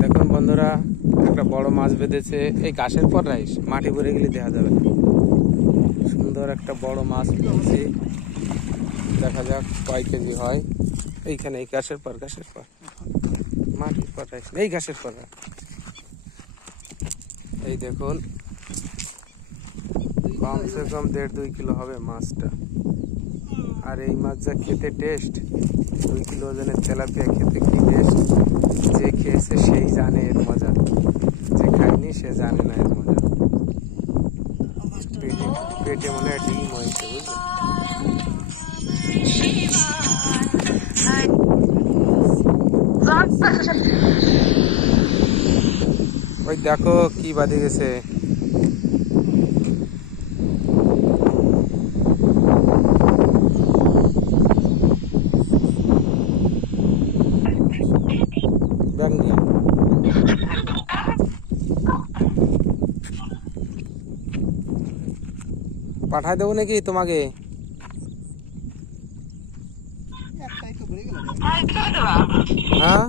দেখুন বন্ধুরা, একটা বড় মাছ বেঁধেছে এই ঘাসের পর রাইস, মাটি ভরে গেলে দেখা যাবে না। সুন্দর একটা বড় মাছ পেয়েছি, দেখা যাক কয় কেজি হয়। এইখানে এই ঘাসের পর মাটির পর রাইস, এই ঘাসের পর। এই দেখুন, কমসে কম 1.5-2 কিলো হবে মাছটা। আর এই মাছ যা খেতে টেস্ট, 2 কিলো ওজনের তেলাপিয়া খেতে কি টেস্ট, যে খেয়েছে সেই জানে এর মজা, যে খায়নি সে জানে না এর মজা। পেটে মনে হয় ডিম হয়েছে, বুঝলেন? ওই দেখো কি বাঁধে গেছে। পাঠায় দেবো নাকি তোমাকে? হ্যাঁ,